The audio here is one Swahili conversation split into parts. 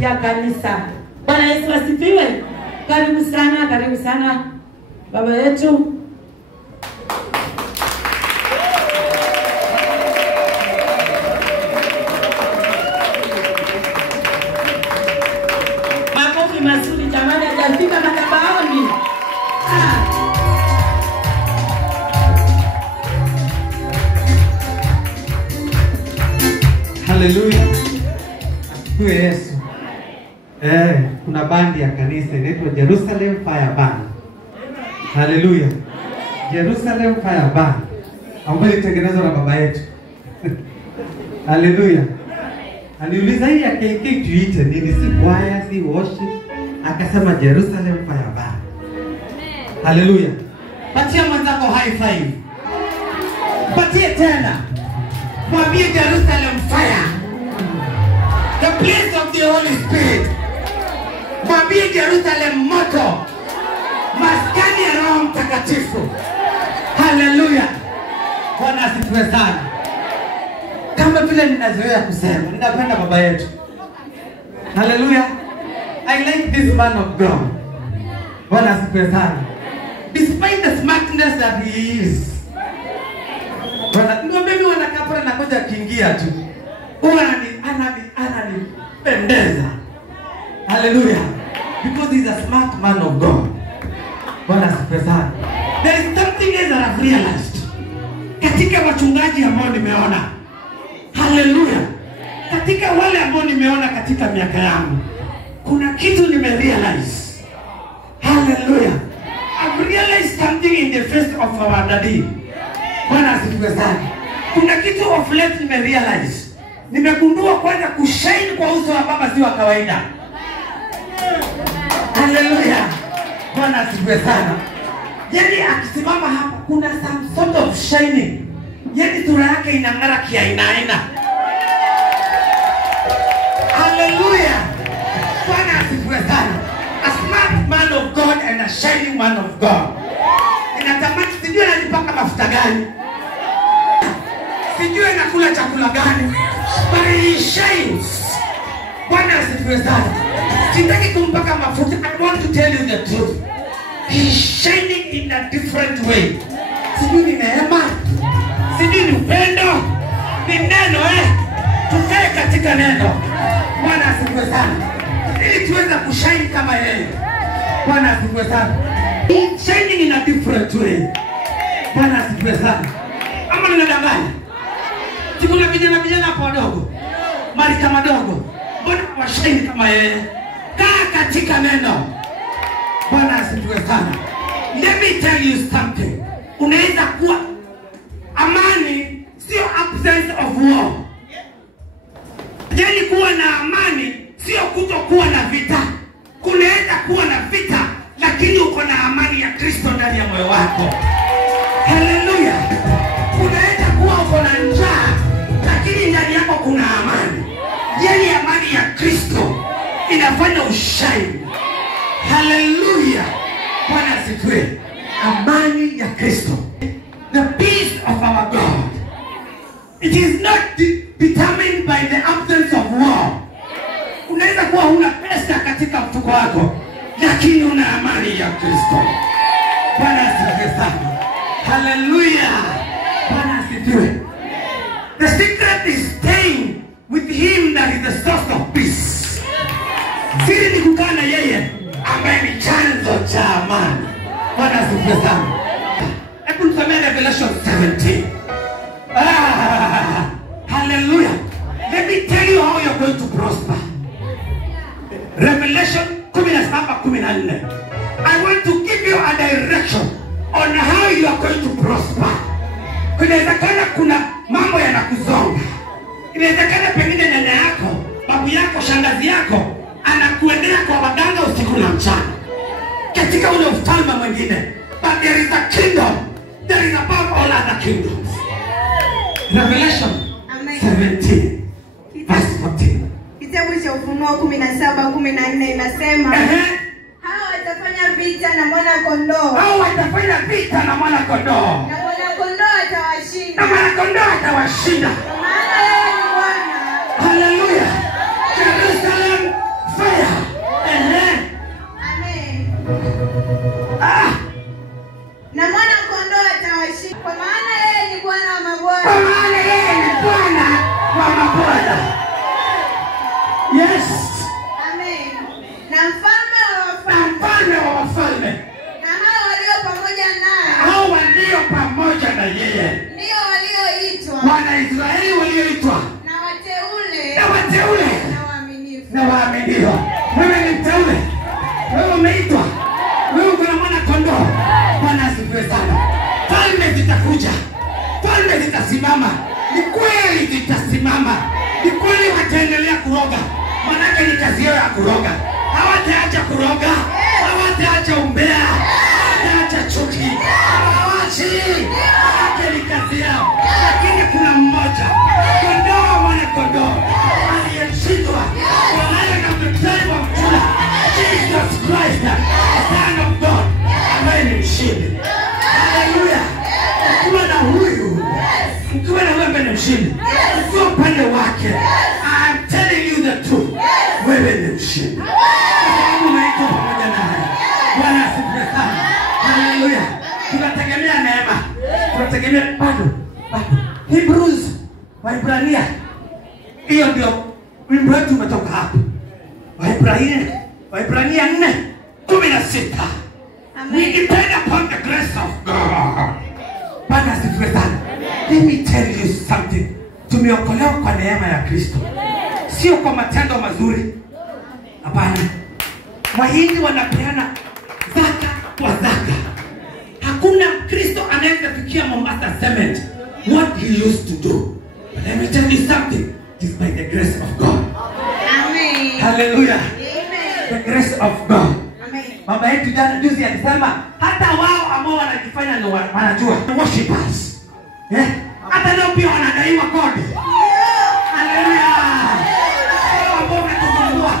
ya kanisa. Bwana Yesu asifiwe. Karibu sana baba yetu. Makofi mazuri jamani, hajafika madhabahuni. Hallelujah. Asifiwe Yesu. Kuna bandi ya kanisa inaitwa Jerusalem Fire Band. Hallelujah. Jerusalem Fire Band. Ambayo ilitengenezwa na baba yetu. Hallelujah. Aliuliza hii ya KK tuite nini, si choir, si worship. Akasema Jerusalem Fire Band. Hallelujah. Patia mwenzako high five. Patie tena. Mwambie Jerusalem Fire. The place of the Holy Spirit. Mwambie Jerusalem moto. Maskani ya Roho Mtakatifu. Hallelujah. Bwana asifiwe sana. Kama vile ninazoea kusema, ninapenda baba yetu. Hallelujah. I like this man of God. Bwana asifiwe sana. Despite the smartness that he is. Ndio mimi wanakapora na ngoja kiingia tu. Ananipendeza. Hallelujah. Because he's a smart man of God. Bwana asifiwe sana. There is something else that I've realized. Katika wachungaji ambao nimeona. Hallelujah. Katika wale ambao nimeona katika miaka yangu, kuna kitu nimerealize. Hallelujah. I've realized something in the face of our daddy. Bwana asifiwe sana. Kuna kitu of late nimerealize. Nimegundua kwanza kushine kwa uso wa baba si wa kawaida. Hallelujah. Bwana asifiwe sana. Yaani akisimama hapa kuna some sort of shining. Yaani sura yake inang'ara kiaina. Hallelujah. Bwana asifiwe sana. A smart man of God and a shining man of God. Ninatamani sijui anajipaka mafuta gani. Sijui anakula chakula gani. But he shines. Bwana asifiwe sana. Sitaki kumpaka mafuta. I want to tell you the truth. He's shining in a different way. Sijui ni neema. Sijui ni upendo. Ni neno tukae katika neno. Bwana asifiwe sana. Ili tuweze kushine kama yeye. Bwana asifiwe sana. He's shining in a different way. Bwana asifiwe sana. Ama ninadanganya? Sikuna vijana hapo wadogo. Marika madogo. Mbona washine kama yeye? Kaa katika neno. Bwana asifiwe sana. Let me tell you something. Unaweza kuwa amani sio absence of war. Yaani kuwa na amani sio kutokuwa na vita. Kunaweza kuwa na vita lakini uko na amani ya Kristo ndani ya moyo wako. Hallelujah. Unaweza kuwa uko na njaa lakini ndani yako kuna amani. Yaani amani ya Kristo inafanya ushine. Hallelujah. Bwana asifiwe. Amani ya Kristo. The peace of our God. It is not determined by the absence of war. Unaweza kuwa huna pesa katika mfuko wako, lakini una amani ya Kristo. Bwana asifiwe sana. Hallelujah. Bwana asifiwe. The secret is staying with him that is the source of peace. Siri ni kukaa na yeye ambaye ni chanzo cha amani. Bwana asifiwe sana. Hebu tusome Revelation 17. Hallelujah. Let me tell you how you're going to prosper. Revelation 17:14. I want to give you a direction on how you are going to prosper. Inawezekana kuna mambo yanakuzonga. Inawezekana pengine nyanya yako, babu yako, shangazi yako anakuendea kwa waganga usiku na mchana. Katika ule ufalme mwingine. But there is a kingdom. There is above all other kingdoms. Revelation 17 verse 14. Kitabu cha Ufunuo 17:14 inasema hao watafanya vita na mwana kondoo. Hao watafanya vita na mwana kondoo. Na mwana kondoo atawashinda. Na mwana kondoo atawashinda. Maana yeye ni Bwana. Hallelujah. Jerusalem heri walioitwa na wateule na wateule na waaminifu. na waaminifu. Wewe ni mteule, wewe umeitwa, wewe uko na mwana kondoo. Bwana asifiwe sana. Falme zitakuja, falme zitasimama, ni kweli zitasimama, ni kweli wataendelea kuroga, manake ni kazi yao ya kuroga. Hawataacha kuroga, hawataacha umbea, hawataacha chuki, hawachi, hawataacha ni kazi yao. Lakini kuna mmoja, kondoo, mwana kondoo aliyeshindwa kwa lion of the tribe of Judah, Jesus Christ, Son of God, ambaye ni mshindi. Haleluya. Ukiwa na huyu, ukiwa na huyu ambaye ni mshindi, ukiwa upande wake, I'm telling you the truth, wewe ni mshindi. Kwa umeitwa pamoja naye. Bwana asifiwe sana. Haleluya. Tunategemea neema, tunategemea bado. Hebrews, Waebrania, hiyo ndio wimbo wetu umetoka hapo. Waebrania 4:16. We depend upon the grace of God. Bwana asifiwe sana. Let me tell you something. Tumeokolewa kwa neema ya Kristo, sio kwa matendo mazuri. Hapana. Wahindi wanapeana zaka kwa zaka. Hakuna Kristo anaweza fikia Mombasa Cement what he used to do. But let me tell you something. It is by the grace of God. Amen. Hallelujah. Amen. The grace of God. Amen. Mama yetu jana juzi alisema hata wao ambao wanajifanya ni wanajua, worshipers, hata leo pia wanadaiwa kodi. Haleluya. Wao ambao wanatusumbua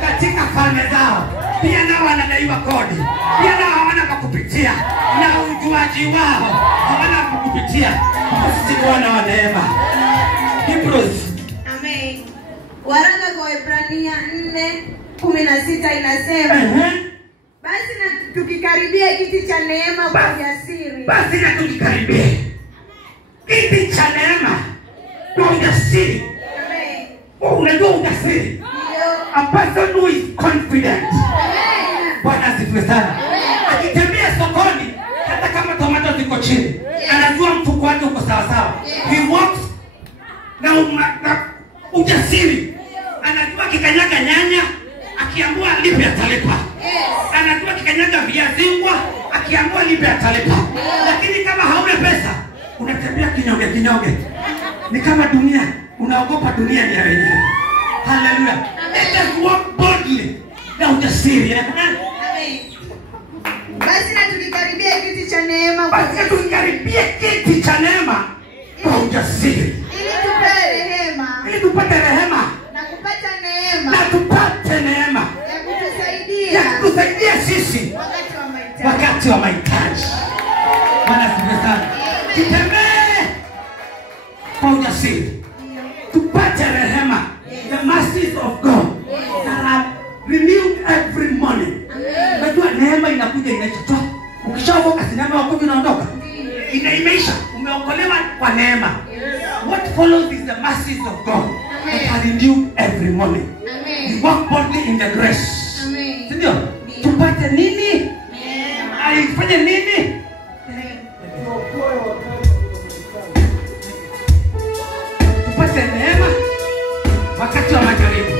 katika falme zao pia nao wanadaiwa kodi. Pia nao hawana pa kupitia, na ujuaji wao hawana pa kupitia. Sisi Bwana wa neema. Hebrews. Amen. Waraka kwa Waebrania 4:16 inasema, basi na tukikaribia kiti cha neema kwa ujasiri. Basi na tukikaribia kiti cha neema kwa ujasiri. Amen. Unajua ujasiri? A person who is confident. Bwana asifiwe sana. Akitembea sokoni, hata kama tomato ziko chini, anajua mfuko wake uko sawa sawa. He walks na ujasiri. Anajua kikanyaga nyanya, akiamua lipi atalipa. Anajua kikanyaga viazi ngwa, akiamua lipi atalipa. Lakini kama hauna pesa, unatembea kinyonge kinyonge. Ni kama dunia, unaogopa dunia ni ya wenyewe. Hallelujah. Let us walk boldly na ujasiri. Amen. Basi na tukikaribia kiti cha neema kwa Basi tukikaribia kiti cha neema kwa ujasiri. ili tupate rehema. Ili tupate rehema. Na kupata neema. Na tupate neema. Ya kutusaidia sisi wakati wa mahitaji. Bwana asifiwe sana. Tutembee kwa ujasiri. Tupate rehema. The mercies of God that are renewed every morning. Unajua neema inakuja inachotoa. Ukishaokoka si neema yako inaondoka. Imeisha. Umeokolewa kwa neema. What follows is the mercies of God that are renewed every morning. We walk boldly in the grace. Sindio? Tupate nini? Neema. Aifanye nini? Tupate neema wakati wa majaribu.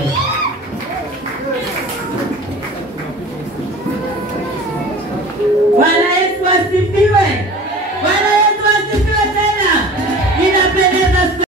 asifiwe.